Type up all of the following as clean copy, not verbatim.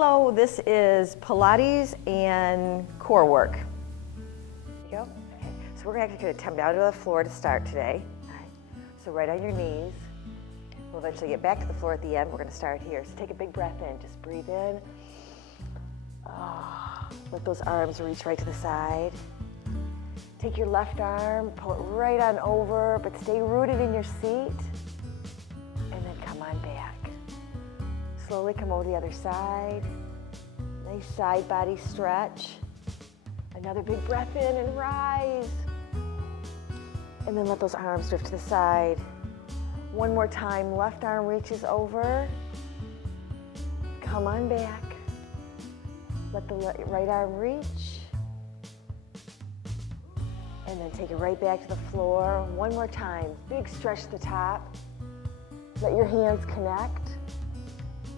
Hello, this is Pilates and core work. There you go. Okay. So we're actually going to come down to the floor to start today. All right. So right on your knees. We'll eventually get back to the floor at the end. We're going to start here. So take a big breath in. Just breathe in. Let those arms reach right to the side. Take your left arm, pull it right on over, but stay rooted in your seat. And then come on back. Slowly come over to the other side. Nice side body stretch. Another big breath in and rise. And then let those arms drift to the side. One more time, left arm reaches over. Come on back. Let the right arm reach. And then take it right back to the floor. One more time, big stretch to the top. Let your hands connect.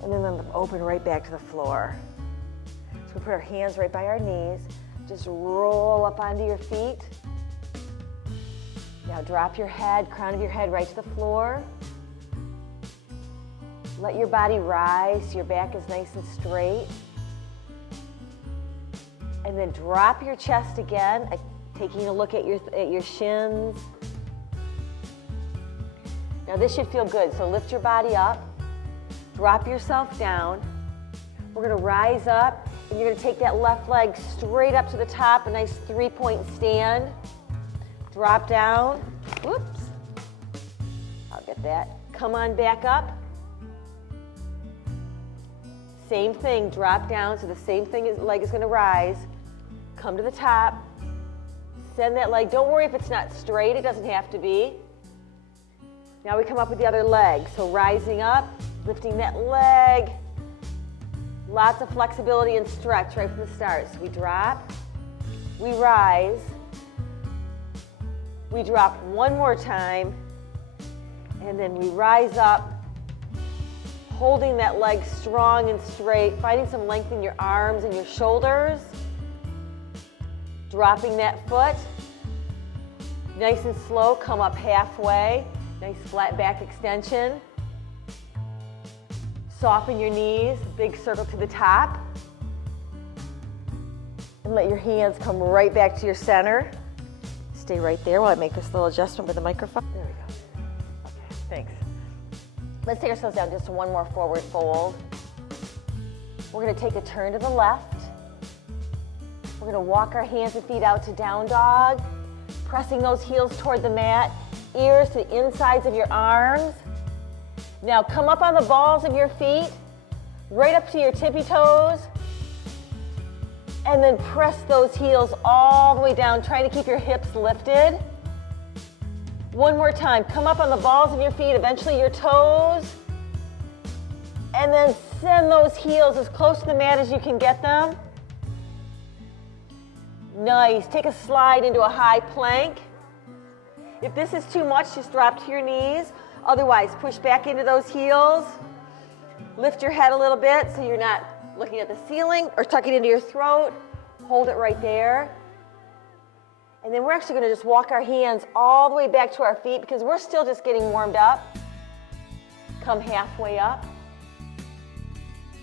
And then let them open right back to the floor. So we put our hands right by our knees. Just roll up onto your feet. Now drop your head, crown of your head right to the floor. Let your body rise so your back is nice and straight. And then drop your chest again, taking a look at your shins. Now this should feel good, so lift your body up. Drop yourself down. We're going to rise up, and you're going to take that left leg straight up to the top, a nice three-point stand. Drop down. Whoops. I'll get that. Come on back up. Same thing, drop down, so the same thing, leg is going to rise. Come to the top. Send that leg. Don't worry if it's not straight. It doesn't have to be. Now we come up with the other leg. So rising up. Lifting that leg. Lots of flexibility and stretch right from the start. So we drop, we rise, we drop one more time, and then we rise up, holding that leg strong and straight, finding some length in your arms and your shoulders, dropping that foot, nice and slow, come up halfway, nice flat back extension. Soften your knees, big circle to the top. And let your hands come right back to your center. Stay right there while I make this little adjustment with the microphone. There we go. Okay, thanks. Let's take ourselves down just to one more forward fold. We're going to take a turn to the left. We're going to walk our hands and feet out to down dog, pressing those heels toward the mat, ears to the insides of your arms. Now come up on the balls of your feet, right up to your tippy toes, and then press those heels all the way down, trying to keep your hips lifted. One more time, come up on the balls of your feet, eventually your toes, and then send those heels as close to the mat as you can get them. Nice, take a slide into a high plank. If this is too much, just drop to your knees. Otherwise, push back into those heels. Lift your head a little bit so you're not looking at the ceiling or tuck it into your throat. Hold it right there. And then we're actually going to just walk our hands all the way back to our feet because we're still just getting warmed up. Come halfway up.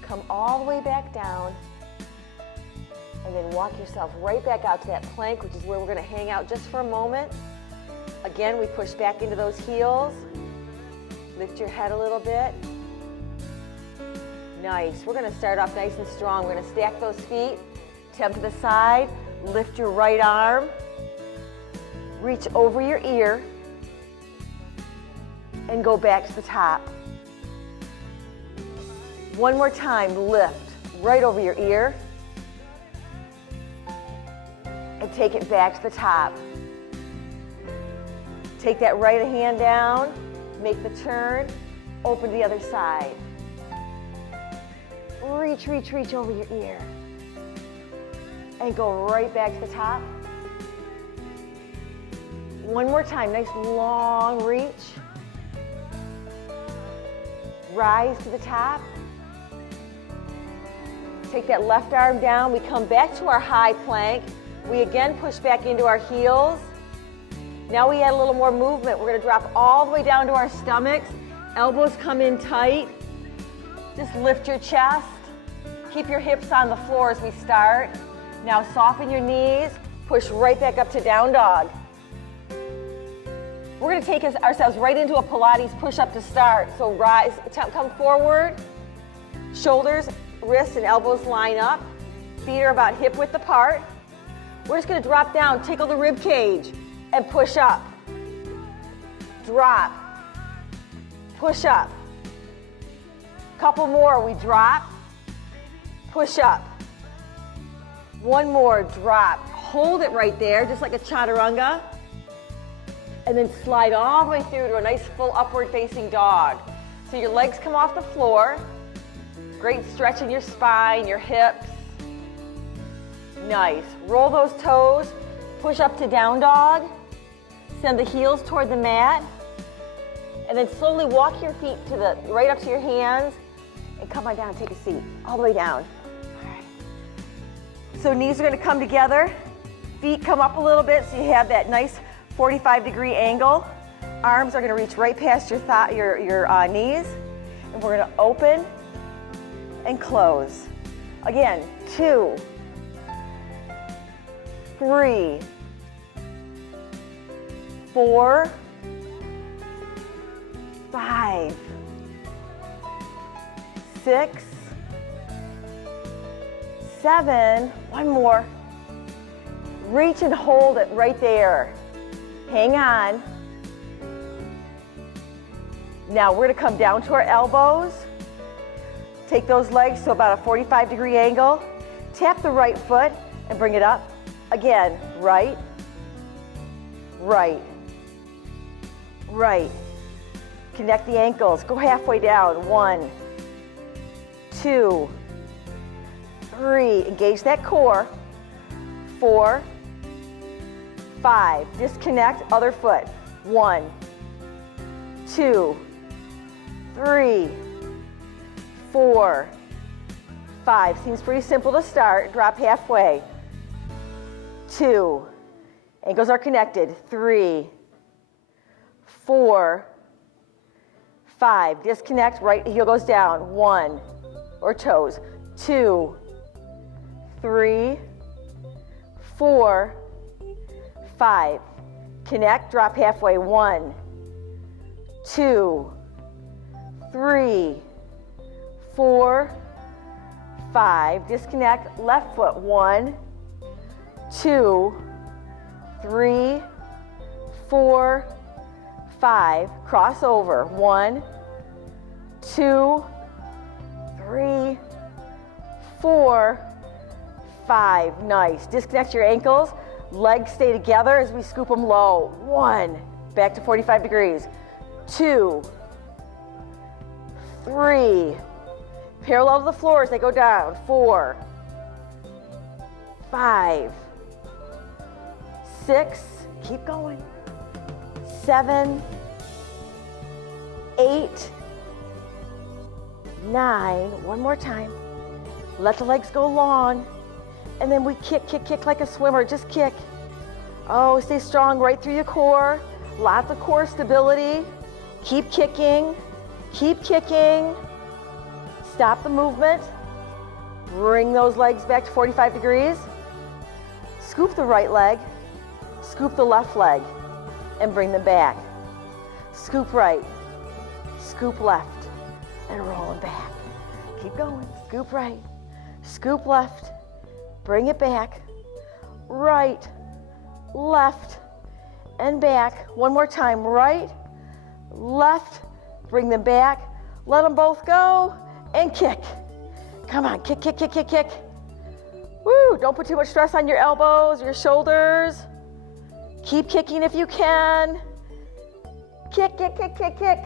Come all the way back down. And then walk yourself right back out to that plank, which is where we're going to hang out just for a moment. Again, we push back into those heels. Lift your head a little bit. Nice. We're going to start off nice and strong. We're going to stack those feet, tap to the side, lift your right arm, reach over your ear, and go back to the top. One more time, lift right over your ear, and take it back to the top. Take that right hand down. Make the turn, open to the other side. Reach, reach, reach over your ear. And go right back to the top. One more time, nice long reach. Rise to the top. Take that left arm down. We come back to our high plank. We again push back into our heels. Now we add a little more movement. We're going to drop all the way down to our stomachs. Elbows come in tight. Just lift your chest. Keep your hips on the floor as we start. Now soften your knees, push right back up to down dog. We're gonna take ourselves right into a Pilates push-up to start. So rise, come forward, shoulders, wrists, and elbows line up. Feet are about hip width apart. We're just gonna drop down, tickle the rib cage, and push up. Drop, push up. Couple more, we drop, push up. One more, drop. Hold it right there, just like a chaturanga. And then slide all the way through to a nice full upward facing dog. So your legs come off the floor. Great stretch in your spine, your hips. Nice. Roll those toes, push up to down dog. Send the heels toward the mat. And then slowly walk your feet to the right up to your hands and come on down, take a seat, all the way down. All right. So knees are gonna come together, feet come up a little bit so you have that nice 45-degree angle. Arms are gonna reach right past your knees, and we're gonna open and close. Again, 2, 3, 4, 5, 6, 7, one more. Reach and hold it right there. Hang on. Now we're gonna come down to our elbows. Take those legs to about a 45-degree angle. Tap the right foot and bring it up. Again, right, right, right. Connect the ankles, go halfway down. 1, 2, 3, engage that core. 4, 5, disconnect, other foot. 1, 2, 3, 4, 5. Seems pretty simple to start. Drop halfway. 2, ankles are connected. 3, 4, 5, disconnect, right heel goes down. 1, or toes. 2, 3, 4, 5. Connect, drop halfway. 1, 2, 3, 4, 5. Disconnect, left foot. 1, 2, 3, 4, 5. Cross over. 1, 2, 3, 4, 5. Nice. Disconnect your ankles. Legs stay together as we scoop them low. 1, back to 45 degrees. 2, 3, parallel to the floor as they go down. 4, 5, 6, keep going. 7, 8, 9, one more time. Let the legs go long. And then we kick, kick, kick like a swimmer. Just kick. Oh, stay strong right through your core. Lots of core stability. Keep kicking. Keep kicking. Stop the movement. Bring those legs back to 45 degrees. Scoop the right leg. Scoop the left leg. And bring them back. Scoop right. Scoop left. And roll them back. Keep going. Scoop right. Scoop left. Bring it back. Right. Left. And back. One more time. Right. Left. Bring them back. Let them both go. And kick. Come on. Kick, kick, kick, kick, kick. Woo. Don't put too much stress on your elbows, your shoulders. Keep kicking if you can. Kick, kick, kick, kick, kick.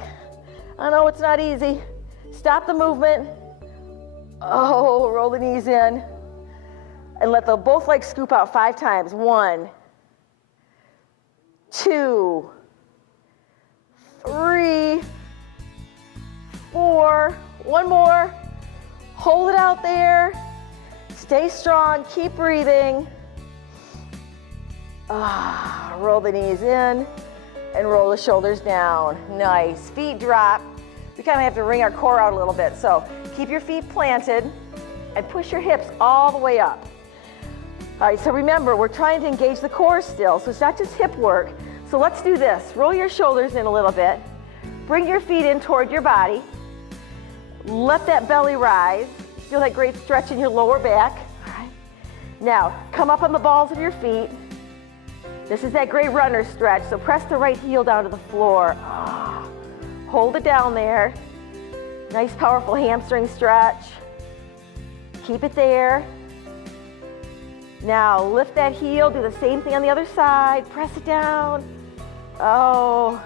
I know it's not easy. Stop the movement. Oh, roll the knees in. And let both legs scoop out 5 times. 1, 2, 3, 4. One more. Hold it out there. Stay strong. Keep breathing. Roll the knees in and roll the shoulders down. Nice. Feet drop. We kind of have to wring our core out a little bit. So keep your feet planted. and push your hips all the way up. All right, so remember, we're trying to engage the core still, so it's not just hip work. So let's do this. Roll your shoulders in a little bit. Bring your feet in toward your body. Let that belly rise. Feel that great stretch in your lower back. All right. Now, come up on the balls of your feet. This is that great runner stretch, so press the right heel down to the floor. Hold it down there. Nice, powerful hamstring stretch. Keep it there. Now, lift that heel, do the same thing on the other side. Press it down. Oh,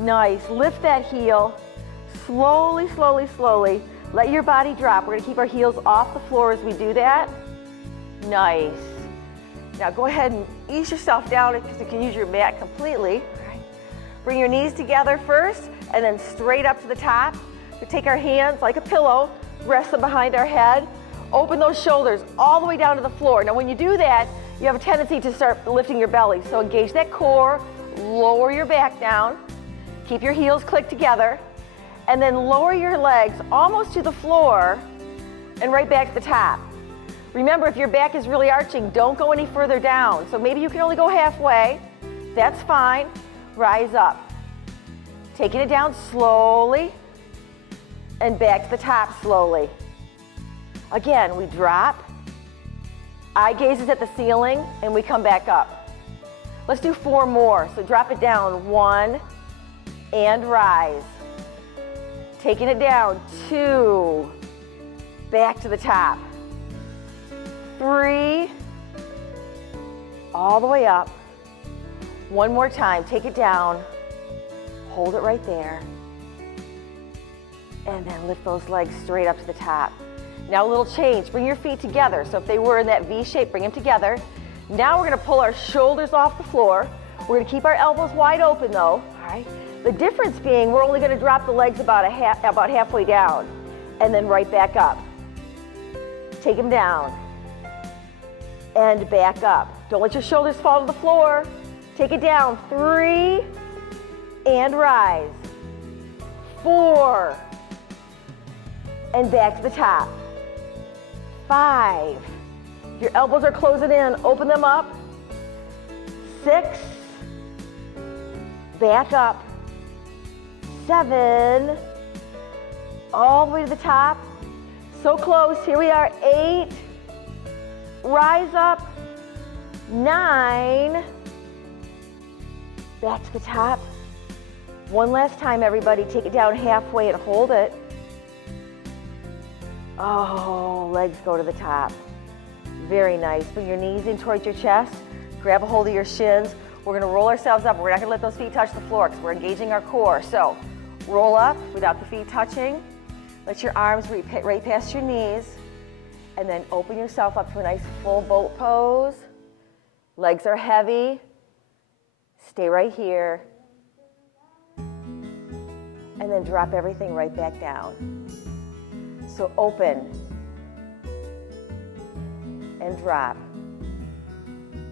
nice. Lift that heel. Slowly, slowly, slowly. Let your body drop. We're gonna keep our heels off the floor as we do that. Nice. Now go ahead and ease yourself down because you can use your mat completely. All right. Bring your knees together first and then straight up to the top. We take our hands like a pillow, rest them behind our head. Open those shoulders all the way down to the floor. Now when you do that, you have a tendency to start lifting your belly. So engage that core, lower your back down, keep your heels clicked together, and then lower your legs almost to the floor and right back to the top. Remember, if your back is really arching, don't go any further down. So maybe you can only go halfway. That's fine. Rise up. Taking it down slowly and back to the top slowly. Again, we drop. Eye gaze is at the ceiling and we come back up. Let's do 4 more. So drop it down, 1 and rise. Taking it down, 2, back to the top. 3, all the way up. 1 more time, take it down, hold it right there, and then lift those legs straight up to the top. Now a little change, bring your feet together. So if they were in that V shape, bring them together. Now we're gonna pull our shoulders off the floor. We're gonna keep our elbows wide open though, all right? The difference being we're only gonna drop the legs about halfway down and then right back up. Take them down. And back up. Don't let your shoulders fall to the floor. Take it down, 3, and rise. 4, and back to the top. 5, your elbows are closing in, open them up. 6, back up. 7, all the way to the top. So close, here we are, 8, rise up, 9, back to the top. 1 last time, everybody. Take it down halfway and hold it. Oh, legs go to the top. Very nice. Bring your knees in towards your chest. Grab a hold of your shins. We're gonna roll ourselves up. We're not gonna let those feet touch the floor because we're engaging our core. So roll up without the feet touching. Let your arms reach right past your knees. And then open yourself up to a nice full boat pose. Legs are heavy. Stay right here. And then drop everything right back down. So open and drop.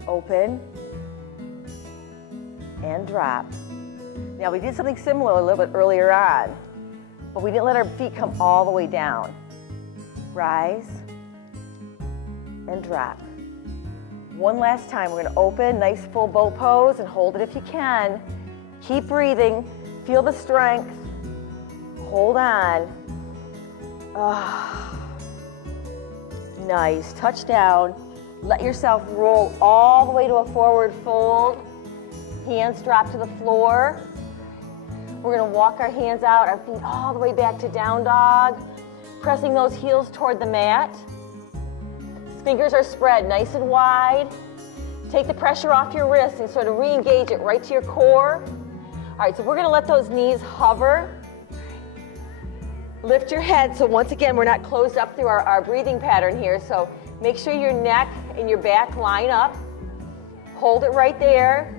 Open and drop. Now we did something similar a little bit earlier on, but we didn't let our feet come all the way down. Rise and drop. 1 last time, we're gonna open, nice full bow pose, and hold it if you can. Keep breathing, feel the strength. Hold on. Nice, touch down. Let yourself roll all the way to a forward fold. Hands drop to the floor. We're gonna walk our hands out, our feet all the way back to down dog. Pressing those heels toward the mat. Fingers are spread nice and wide. Take the pressure off your wrists and sort of re-engage it right to your core. All right, so we're gonna let those knees hover. Lift your head, so once again, we're not closed up through our breathing pattern here, so make sure your neck and your back line up. Hold it right there.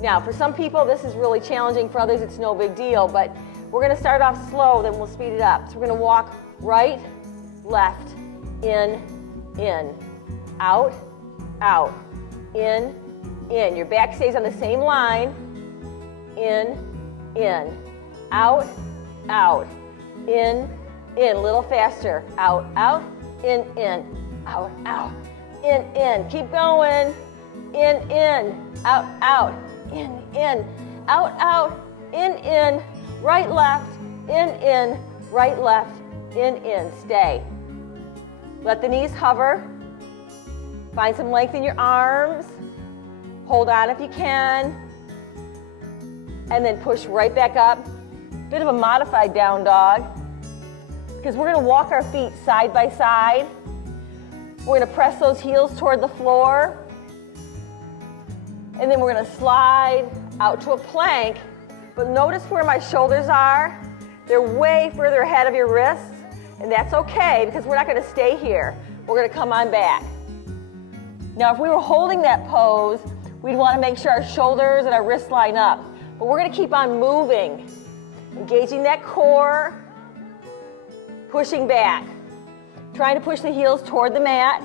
Now, for some people, this is really challenging. For others, it's no big deal, but we're gonna start off slow, then we'll speed it up. So we're gonna walk right, left, in, out, out, in. Your back stays on the same line. In, out, in, in, a little faster. Out, out, in, out, out, in. Keep going. In, out, out, in, out, in, right, left, in, right, left, in. Stay. Let the knees hover. Find some length in your arms. Hold on if you can. And then push right back up. Bit of a modified down dog. Because we're going to walk our feet side by side. We're going to press those heels toward the floor. And then we're going to slide out to a plank. But notice where my shoulders are. They're way further ahead of your wrists. And that's okay because we're not going to stay here. We're going to come on back. Now, if we were holding that pose, we'd want to make sure our shoulders and our wrists line up. But we're going to keep on moving, engaging that core, pushing back, trying to push the heels toward the mat,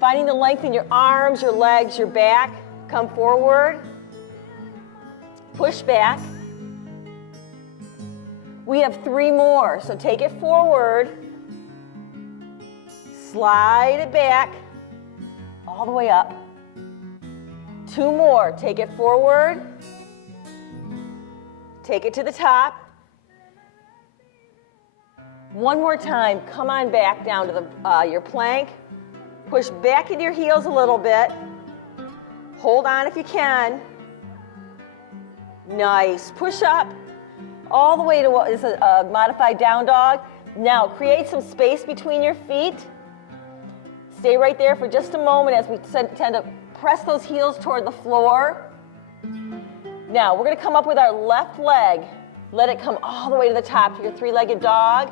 finding the length in your arms, your legs, your back. Come forward, push back. We have 3 more, so take it forward, slide it back, all the way up. 2 more, take it forward, take it to the top. 1 more time, come on back down to your plank. Push back into your heels a little bit. Hold on if you can. Nice, push up all the way to what is a modified down dog. Now create some space between your feet. Stay right there for just a moment as we tend to press those heels toward the floor. Now we're going to come up with our left leg. Let it come all the way to the top to your 3-legged dog.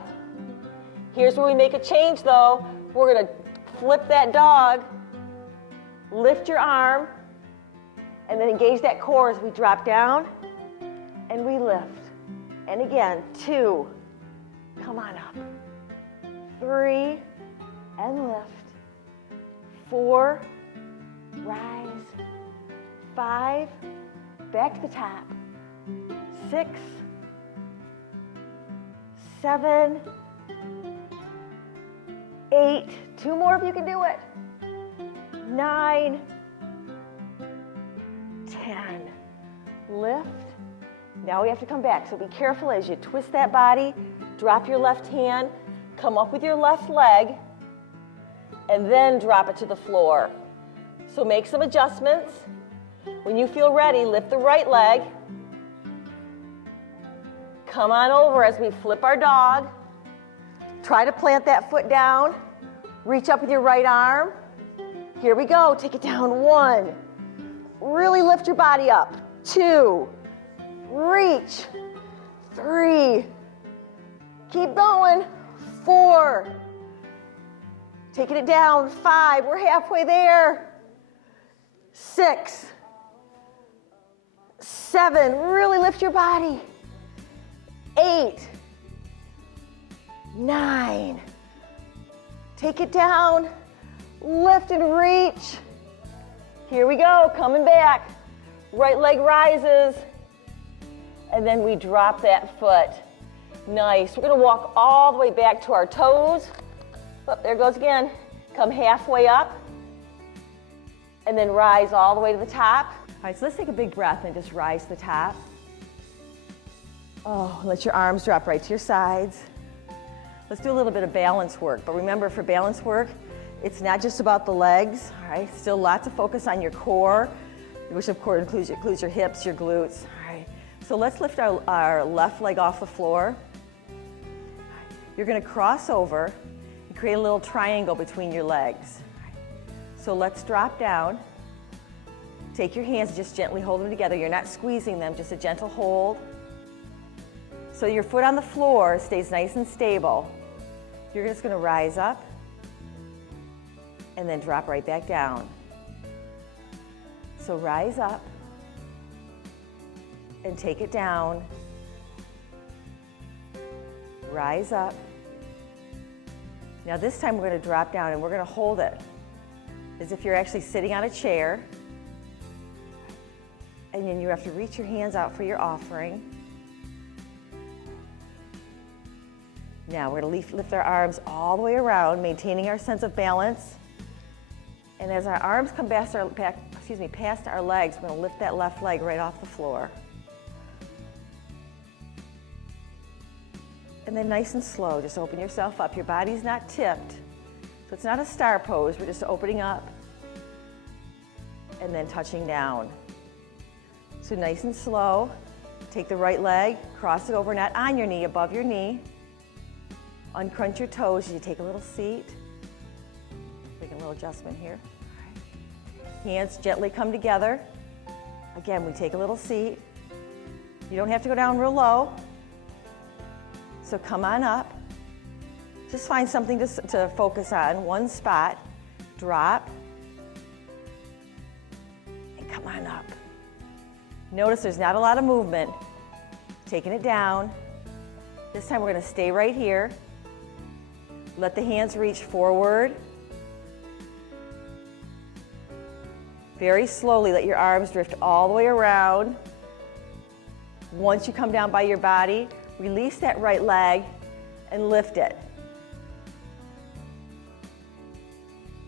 Here's where we make a change though. We're going to flip that dog, lift your arm, and then engage that core as we drop down and we lift. And again, 2, come on up. 3, and lift. 4, rise. 5, back to the top. 6, 7, 8, 2 more if you can do it. 9, 10, lift. Now we have to come back, so be careful as you twist that body, drop your left hand, come up with your left leg, and then drop it to the floor. So make some adjustments. When you feel ready, lift the right leg. Come on over as we flip our dog. Try to plant that foot down. Reach up with your right arm. Here we go. Take it down. 1. Really lift your body up. 2. Reach. 3. Keep going. 4. Taking it down. 5. We're halfway there. 6. 7. Really lift your body. 8. 9. Take it down. Lift and reach. Here we go. Coming back. Right leg rises. And then we drop that foot. Nice. We're going to walk all the way back to our toes. Oh, there it goes again. Come halfway up. And then rise all the way to the top. All right, so let's take a big breath and just rise to the top. Oh, let your arms drop right to your sides. Let's do a little bit of balance work. But remember, for balance work, it's not just about the legs. All right, still lots of focus on your core, which of course includes your hips, your glutes. All right, so let's lift our left leg off the floor. You're going to cross over and create a little triangle between your legs. So let's drop down. Take your hands, just gently hold them together. You're not squeezing them, just a gentle hold. So your foot on the floor stays nice and stable. You're just going to rise up and then drop right back down. So rise up and take it down. Rise up. Now this time we're going to drop down and we're going to hold it as if you're actually sitting on a chair. And then you have to reach your hands out for your offering. Now we're going to lift our arms all the way around, maintaining our sense of balance. And as our arms come past our legs, we're going to lift that left leg right off the floor. And then nice and slow, just open yourself up. Your body's not tipped, so it's not a star pose. We're just opening up and then touching down. So nice and slow. Take the right leg, cross it over, not on your knee, above your knee. Uncrunch your toes as you take a little seat. Make a little adjustment here. Hands gently come together. Again, we take a little seat. You don't have to go down real low. So come on up. Just find something to focus on, one spot. Drop. And come on up. Notice there's not a lot of movement. Taking it down. This time we're going to stay right here. Let the hands reach forward. Very slowly, let your arms drift all the way around. Once you come down by your body, release that right leg and lift it.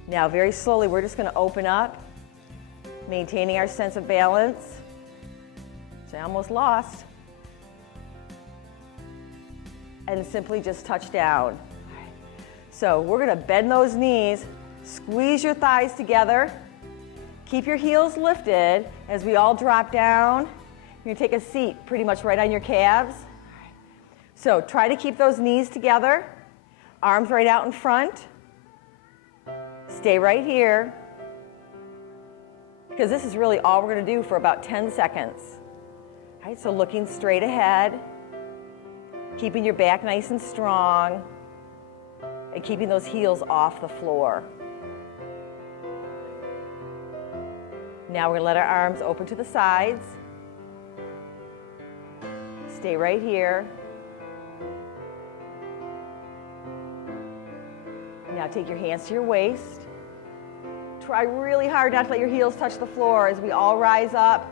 Now, very slowly, we're just going to open up, maintaining our sense of balance. So I almost lost. And simply just touch down. So we're going to bend those knees, squeeze your thighs together. Keep your heels lifted as we all drop down. You're going to take a seat pretty much right on your calves. So try to keep those knees together, arms right out in front. Stay right here, because this is really all we're going to do for about 10 seconds. All right, so looking straight ahead, keeping your back nice and strong, and keeping those heels off the floor. Now we're going to let our arms open to the sides. Stay right here. Now take your hands to your waist. Try really hard not to let your heels touch the floor as we all rise up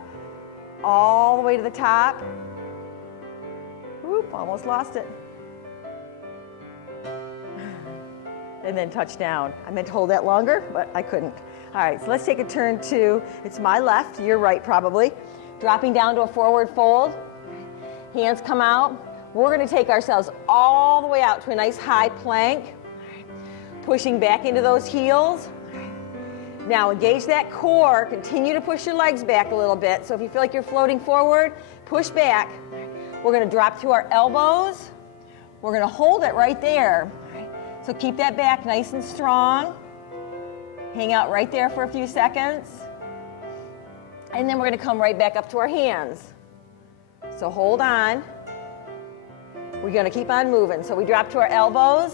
all the way to the top. Whoop, almost lost it. And then touch down. I meant to hold that longer, but I couldn't. All right, so let's take a turn to, it's my left, your right probably. Dropping down to a forward fold. Hands come out. We're going to take ourselves all the way out to a nice high plank. Pushing back into those heels. Now engage that core. Continue to push your legs back a little bit. So if you feel like you're floating forward, push back. We're going to drop to our elbows. We're going to hold it right there. So keep that back nice and strong. Hang out right there for a few seconds. And then we're going to come right back up to our hands. So hold on. We're going to keep on moving. So we drop to our elbows.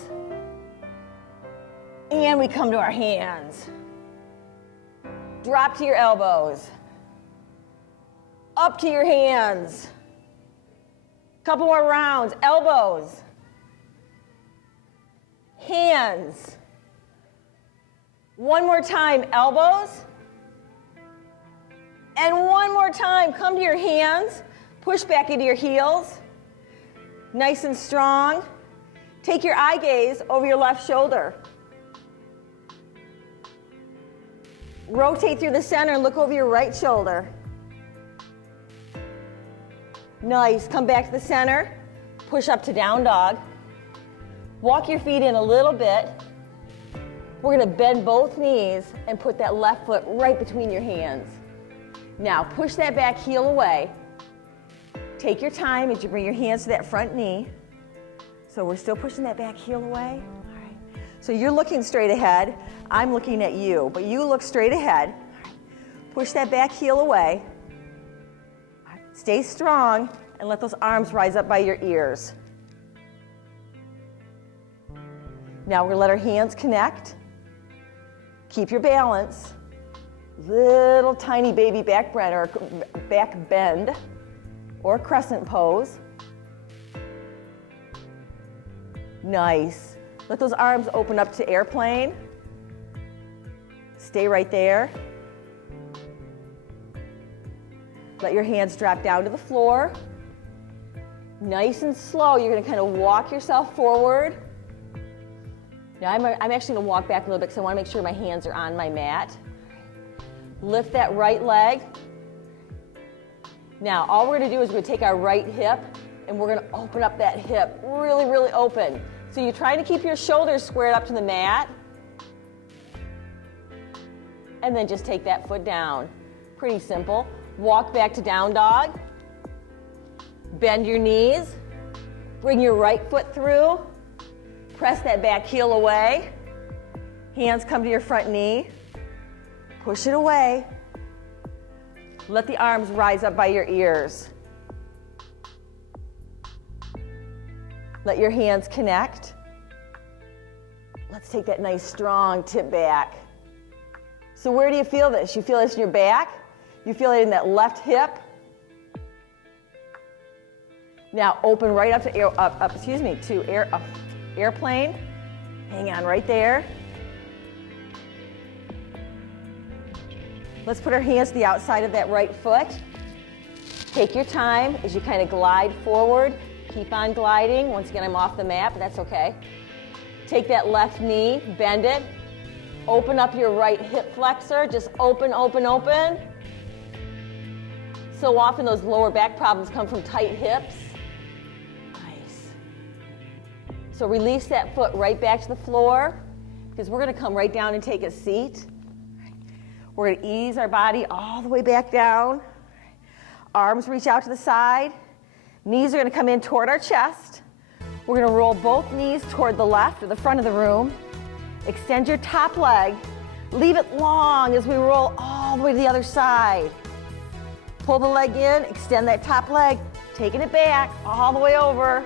And we come to our hands. Drop to your elbows. Up to your hands. Couple more rounds. Elbows. Hands. One more time, elbows. And one more time, come to your hands. Push back into your heels. Nice and strong. Take your eye gaze over your left shoulder. Rotate through the center and look over your right shoulder. Nice. Come back to the center. Push up to down dog. Walk your feet in a little bit. We're going to bend both knees and put that left foot right between your hands. Now push that back heel away. Take your time as you bring your hands to that front knee. So we're still pushing that back heel away. All right. So you're looking straight ahead. I'm looking at you, but you look straight ahead. Push that back heel away. Stay strong and let those arms rise up by your ears. Now we're going to let our hands connect. Keep your balance. Little tiny baby back bend or crescent pose. Nice. Let those arms open up to airplane. Stay right there. Let your hands drop down to the floor. Nice and slow, you're gonna kind of walk yourself forward. Now I'm actually gonna walk back a little bit because I wanna make sure my hands are on my mat. Lift that right leg. Now, all we're gonna do is we're gonna take our right hip and we're gonna open up that hip, really, really open. So you're trying to keep your shoulders squared up to the mat. And then just take that foot down. Pretty simple. Walk back to down dog. Bend your knees. Bring your right foot through. Press that back heel away. Hands come to your front knee. Push it away. Let the arms rise up by your ears. Let your hands connect. Let's take that nice strong tip back. So where do you feel this? You feel this in your back? You feel it in that left hip? Now open right up to airplane. Hang on right there. Let's put our hands to the outside of that right foot. Take your time as you kind of glide forward. Keep on gliding. Once again, I'm off the mat, but that's okay. Take that left knee, bend it. Open up your right hip flexor. Just open, open, open. So often those lower back problems come from tight hips. Nice. So release that foot right back to the floor because we're going to come right down and take a seat. We're going to ease our body all the way back down. Arms reach out to the side. Knees are going to come in toward our chest. We're going to roll both knees toward the left or the front of the room. Extend your top leg. Leave it long as we roll all the way to the other side. Pull the leg in, extend that top leg, taking it back all the way over.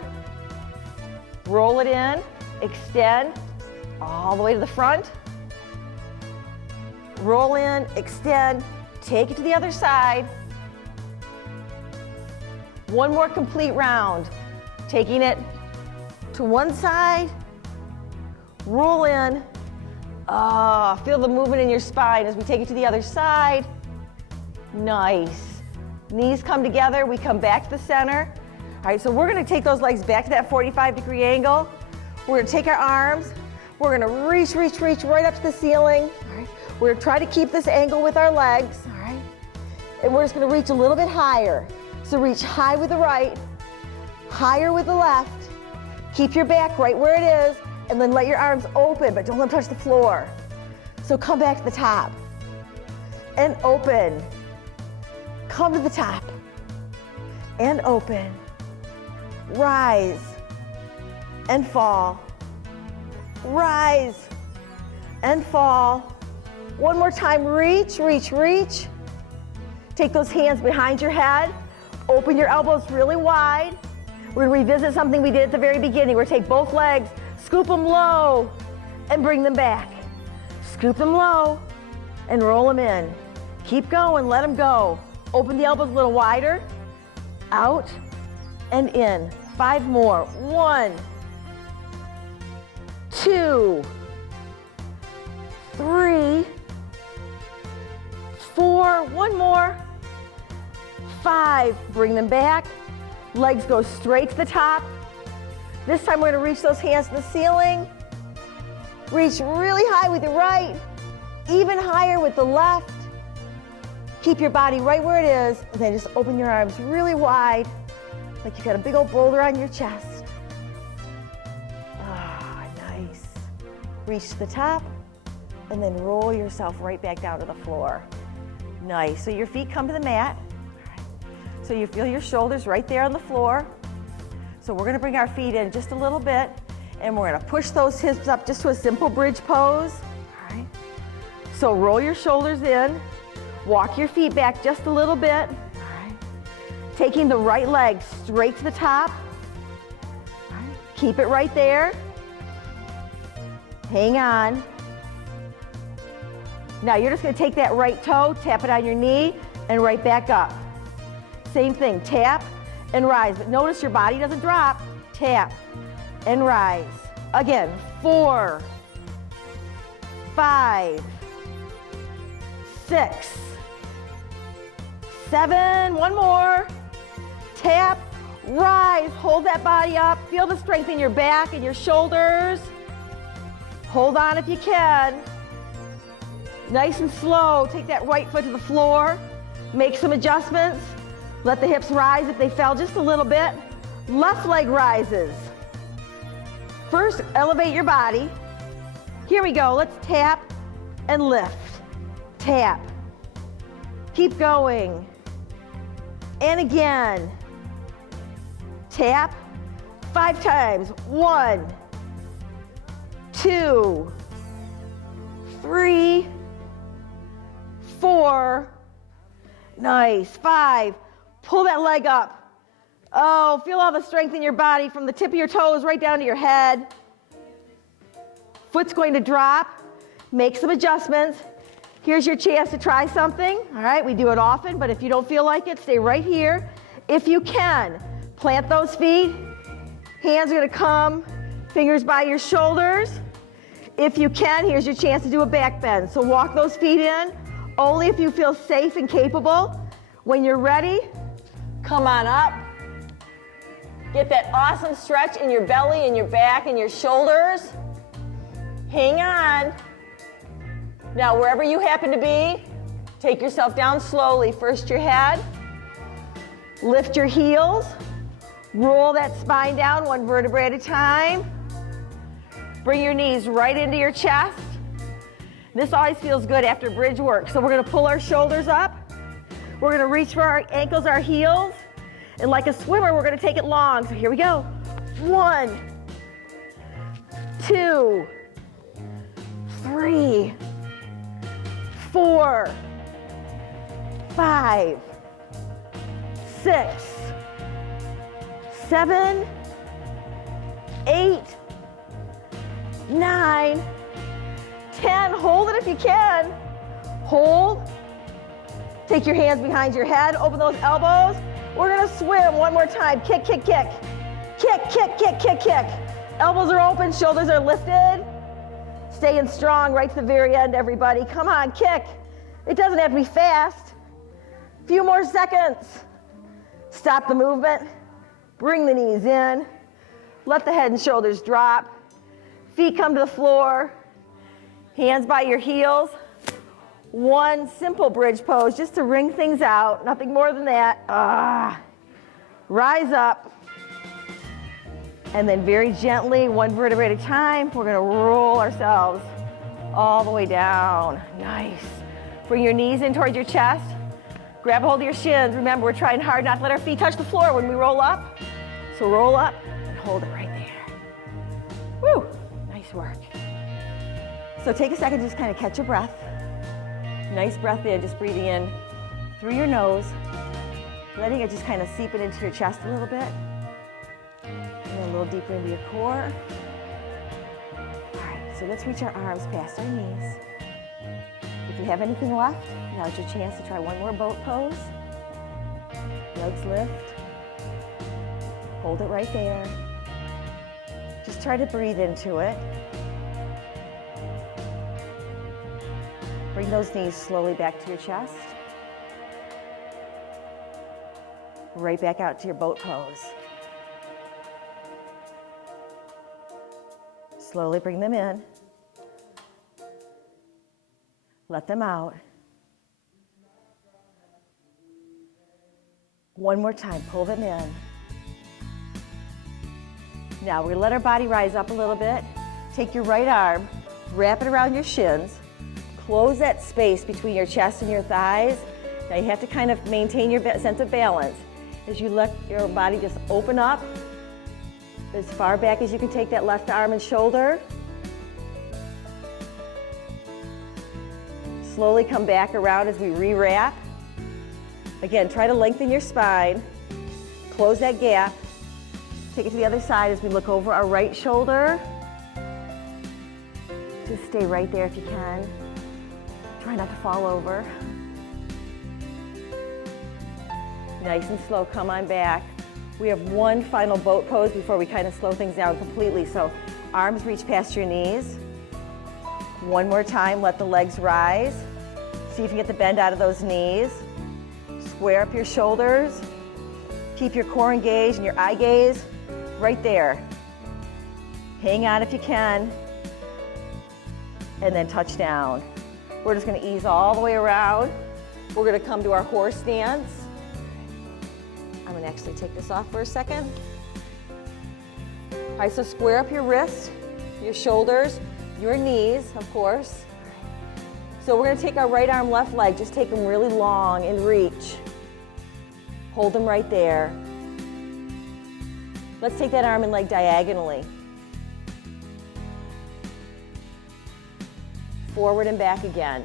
Roll it in, extend all the way to the front. Roll in, extend, take it to the other side. One more complete round. Taking it to one side, roll in. Feel the movement in your spine as we take it to the other side. Nice. Knees come together, we come back to the center. All right, so we're gonna take those legs back to that 45-degree angle. We're gonna take our arms, we're gonna reach right up to the ceiling. All right, we're gonna try to keep this angle with our legs, all right? And we're just gonna reach a little bit higher. So reach high with the right, higher with the left. Keep your back right where it is, and then let your arms open, but don't let them touch the floor. So come back to the top, and open. Come to the top, and open. Rise, and fall. Rise, and fall. One more time, reach. Take those hands behind your head. Open your elbows really wide. We're gonna revisit something we did at the very beginning. We're gonna take both legs, scoop them low, and bring them back. Scoop them low, and roll them in. Keep going, let them go. Open the elbows a little wider. Out, and in. 5 more. 1, 2, 3, 4. One more. 5. Bring them back. Legs go straight to the top. This time we're going to reach those hands to the ceiling. Reach really high with the right, even higher with the left. Keep your body right where it is, and then just open your arms really wide, like you've got a big old boulder on your chest. Ah, nice. Reach to the top, and then roll yourself right back down to the floor. Nice. So your feet come to the mat. So you feel your shoulders right there on the floor. So we're gonna bring our feet in just a little bit, and we're gonna push those hips up just to a simple bridge pose. All right. So roll your shoulders in, walk your feet back just a little bit. All right. Taking the right leg straight to the top. All right. Keep it right there. Hang on. Now you're just gonna take that right toe, tap it on your knee, and right back up. Same thing, tap and rise, but notice your body doesn't drop. Tap and rise. Again, 4, 5, 6, 7, one more. Tap, rise, hold that body up. Feel the strength in your back and your shoulders. Hold on if you can. Nice and slow, take that right foot to the floor. Make some adjustments. Let the hips rise if they fell just a little bit. Left leg rises. First, elevate your body. Here we go, let's tap and lift. Tap. Keep going. And again. Tap 5 times. 1, 2, 3, 4. Nice. 5. Pull that leg up. Oh, feel all the strength in your body from the tip of your toes right down to your head. Foot's going to drop. Make some adjustments. Here's your chance to try something. All right, we do it often, but if you don't feel like it, stay right here. If you can, plant those feet. Hands are going to come, fingers by your shoulders. If you can, here's your chance to do a back bend. So walk those feet in, only if you feel safe and capable. When you're ready, come on up. Get that awesome stretch in your belly and your back and your shoulders. Hang on. Now, wherever you happen to be, take yourself down slowly. First your head, lift your heels, roll that spine down 1 vertebrae at a time. Bring your knees right into your chest. This always feels good after bridge work. So we're gonna pull our shoulders up. We're gonna reach for our ankles, our heels. And like a swimmer, we're gonna take it long. So here we go. 1, 2, 3, 4, 5, 6, 7, 8, 9, 10. Hold it if you can. Hold. Take your hands behind your head. Open those elbows. We're gonna swim one more time. Kick, kick, kick. Kick, kick, kick, kick, kick. Elbows are open, shoulders are lifted. Staying strong right to the very end, everybody. Come on, kick. It doesn't have to be fast. A few more seconds. Stop the movement. Bring the knees in. Let the head and shoulders drop. Feet come to the floor. Hands by your heels. One simple bridge pose just to wring things out. Nothing more than that. Rise up. And then very gently, 1 vertebrae at a time, we're gonna roll ourselves all the way down. Nice. Bring your knees in towards your chest. Grab hold of your shins. Remember, we're trying hard not to let our feet touch the floor when we roll up. So roll up and hold it right there. Woo, nice work. So take a second, just kind of catch your breath. Nice breath in, just breathing in through your nose, letting it just kind of seep it into your chest a little bit. And a little deeper into your core. All right, so let's reach our arms past our knees. If you have anything left, now's your chance to try one more boat pose. Legs lift. Hold it right there. Just try to breathe into it. Bring those knees slowly back to your chest. Right back out to your boat pose. Slowly bring them in. Let them out. One more time, pull them in. Now we're gonna let our body rise up a little bit. Take your right arm, wrap it around your shins. Close that space between your chest and your thighs. Now you have to kind of maintain your sense of balance as you let your body just open up as far back as you can take that left arm and shoulder. Slowly come back around as we re-wrap. Again, try to lengthen your spine. Close that gap. Take it to the other side as we look over our right shoulder. Just stay right there if you can. Try not to fall over. Nice and slow, come on back. We have one final boat pose before we kind of slow things down completely. So arms reach past your knees. One more time, let the legs rise. See if you get the bend out of those knees. Square up your shoulders. Keep your core engaged and your eye gaze right there. Hang on if you can. And then touch down. We're just going to ease all the way around. We're going to come to our horse stance. I'm going to actually take this off for a second. All right, so square up your wrists, your shoulders, your knees, of course. So we're going to take our right arm, left leg, just take them really long and reach. Hold them right there. Let's take that arm and leg diagonally. Forward and back again.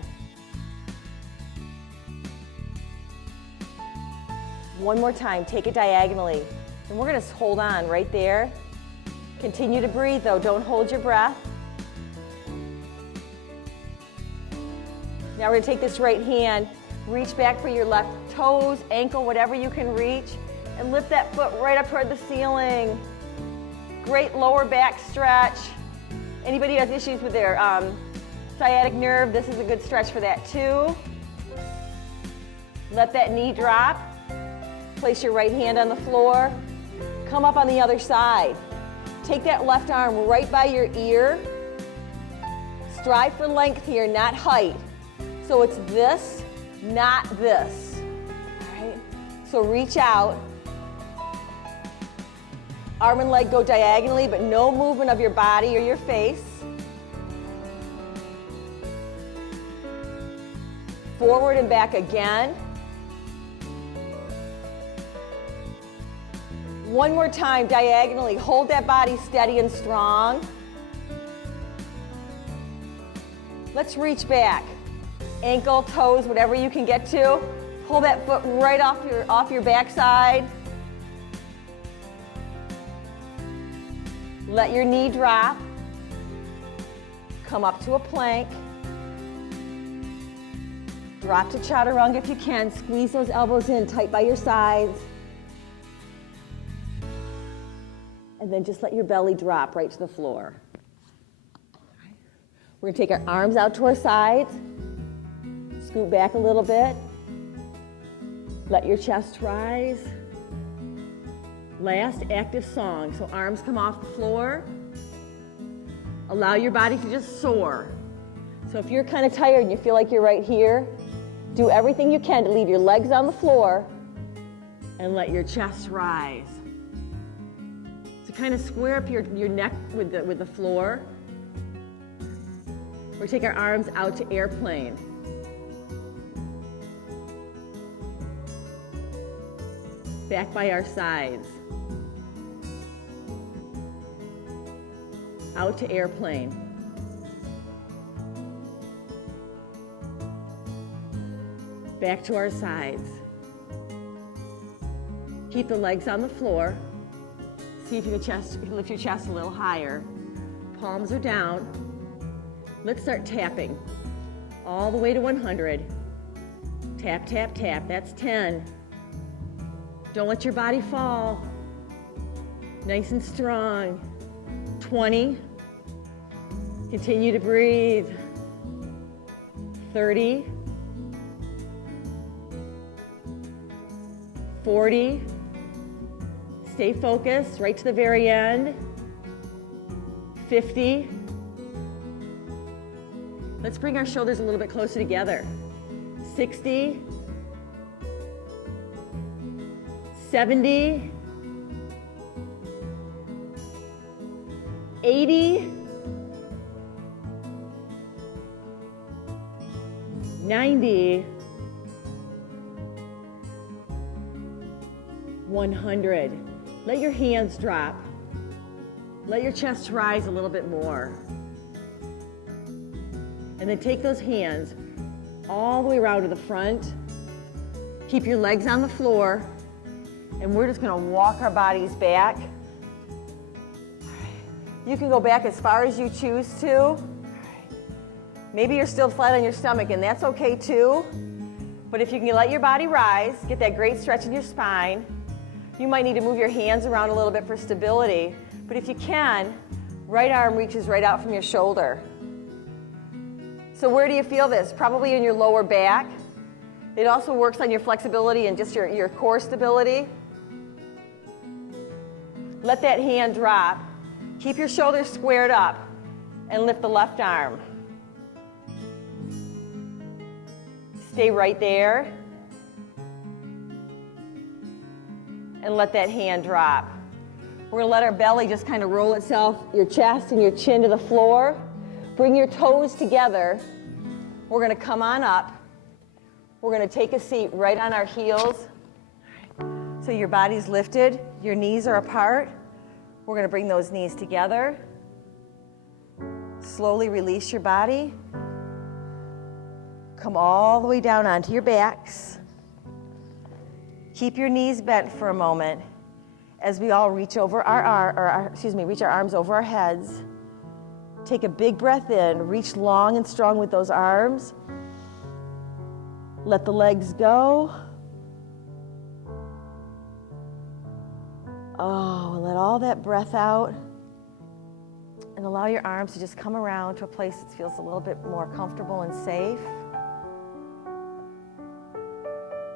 One more time, take it diagonally. And we're going to hold on right there. Continue to breathe though, don't hold your breath. Now we're going to take this right hand, reach back for your left toes, ankle, whatever you can reach, and lift that foot right up toward the ceiling. Great lower back stretch. Anybody who has issues with their sciatic nerve, this is a good stretch for that too. Let that knee drop. Place your right hand on the floor. Come up on the other side. Take that left arm right by your ear. Strive for length here, not height. So it's this, not this. All right? So reach out. Arm and leg go diagonally, but no movement of your body or your face. Forward and back again. One more time, diagonally. Hold that body steady and strong. Let's reach back. Ankle, toes, whatever you can get to. Pull that foot right off your backside. Let your knee drop. Come up to a plank. Drop to chaturanga if you can. Squeeze those elbows in tight by your sides. And then just let your belly drop right to the floor. We're going to take our arms out to our sides. Scoot back a little bit. Let your chest rise. Last active song. So arms come off the floor. Allow your body to just soar. So if you're kind of tired and you feel like you're right here, do everything you can to leave your legs on the floor and let your chest rise. So kind of square up your neck with the floor. Or take our arms out to airplane. Back by our sides. Out to airplane. Back to our sides. Keep the legs on the floor. See if you can lift your chest a little higher. Palms are down. Let's start tapping. All the way to 100. Tap, tap, tap. That's 10. Don't let your body fall. Nice and strong. 20. Continue to breathe. 30. 40. Stay focused right to the very end. 50. Let's bring our shoulders a little bit closer together. 60. 70. 80. 90. 100. Let your hands drop. Let your chest rise a little bit more. And then take those hands all the way around to the front. Keep your legs on the floor. And we're just going to walk our bodies back. You can go back as far as you choose to. Maybe you're still flat on your stomach, and that's okay too. But if you can let your body rise, get that great stretch in your spine. You might need to move your hands around a little bit for stability. But if you can, right arm reaches right out from your shoulder. So where do you feel this? Probably in your lower back. It also works on your flexibility and just your core stability. Let that hand drop. Keep your shoulders squared up and lift the left arm. Stay right there. And let that hand drop. We're going to let our belly just kind of roll itself, your chest and your chin to the floor. Bring your toes together. We're going to come on up. We're going to take a seat right on our heels. So your body's lifted, your knees are apart. We're going to bring those knees together. Slowly release your body. Come all the way down onto your backs. Keep your knees bent for a moment as we all reach over reach our arms over our heads. Take a big breath in, reach long and strong with those arms. Let the legs go. Oh, let all that breath out. And allow your arms to just come around to a place that feels a little bit more comfortable and safe.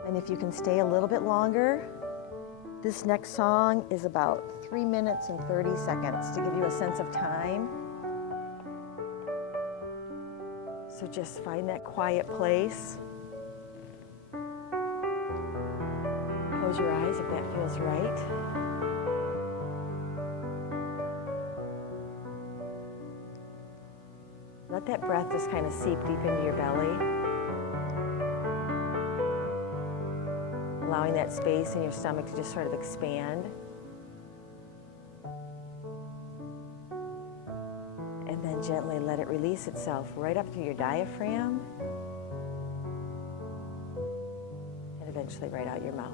And if you can stay a little bit longer, this next song is about 3 minutes and 30 seconds to give you a sense of time. So just find that quiet place. Close your eyes if that feels right. Let that breath just kind of seep deep into your belly. Allowing that space in your stomach to just sort of expand. And then gently let it release itself right up through your diaphragm. And eventually right out your mouth.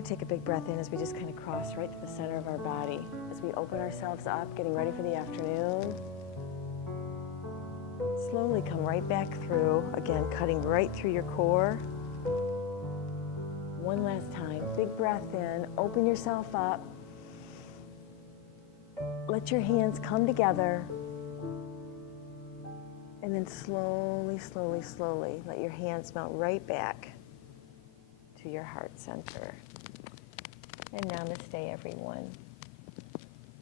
going to take a big breath in as we just kind of cross right to the center of our body. As we open ourselves up, getting ready for the afternoon. Slowly come right back through, again, cutting right through your core. One last time, big breath in, open yourself up. Let your hands come together. And then slowly, slowly, slowly, let your hands melt right back to your heart center. And namaste, everyone.